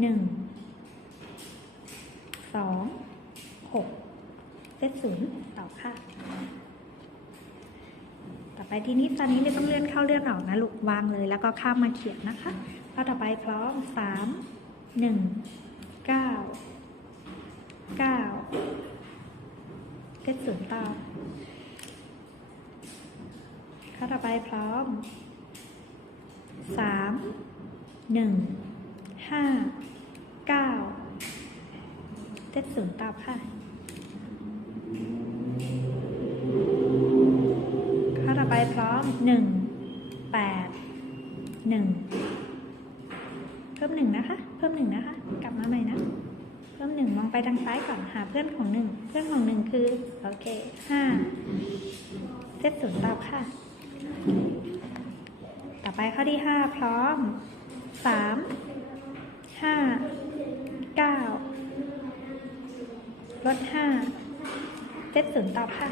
หนึ่งสองหกเลขศูนย์ต่อค่ะ ต่อไปทีนี้ตอนนี้ไม่ต้องเลื่อนเข้าเลื่อนออกนะลูกวางเลย แล้วก็ข้ามมาเขียนนะคะข้อต่อไปพร้อมสามหนึ่งเก้าเก้าเลขศูนย์ต่อข้อต่อไปพร้อมสามหนึ่ง ห้าเก้าเลขศูนย์ตอบค่ะข้อต่อไปพร้อมหนึ่งแปดหนึ่งเพิ่มหนึ่งนะคะ เพิ่มหนึ่งนะคะ กลับมาใหม่นะ เพิ่มหนึ่งมองไปทางซ้ายก่อนหาเพื่อนของหนึ่งเพื่อนของหนึ่งคือ โอเคห้าเซตศูนย์ตอบค่ะ ต่อไปข้อที่ห้าพร้อมสามห้าเก้า ลดห้าเซตศูนย์ตอบค่ะ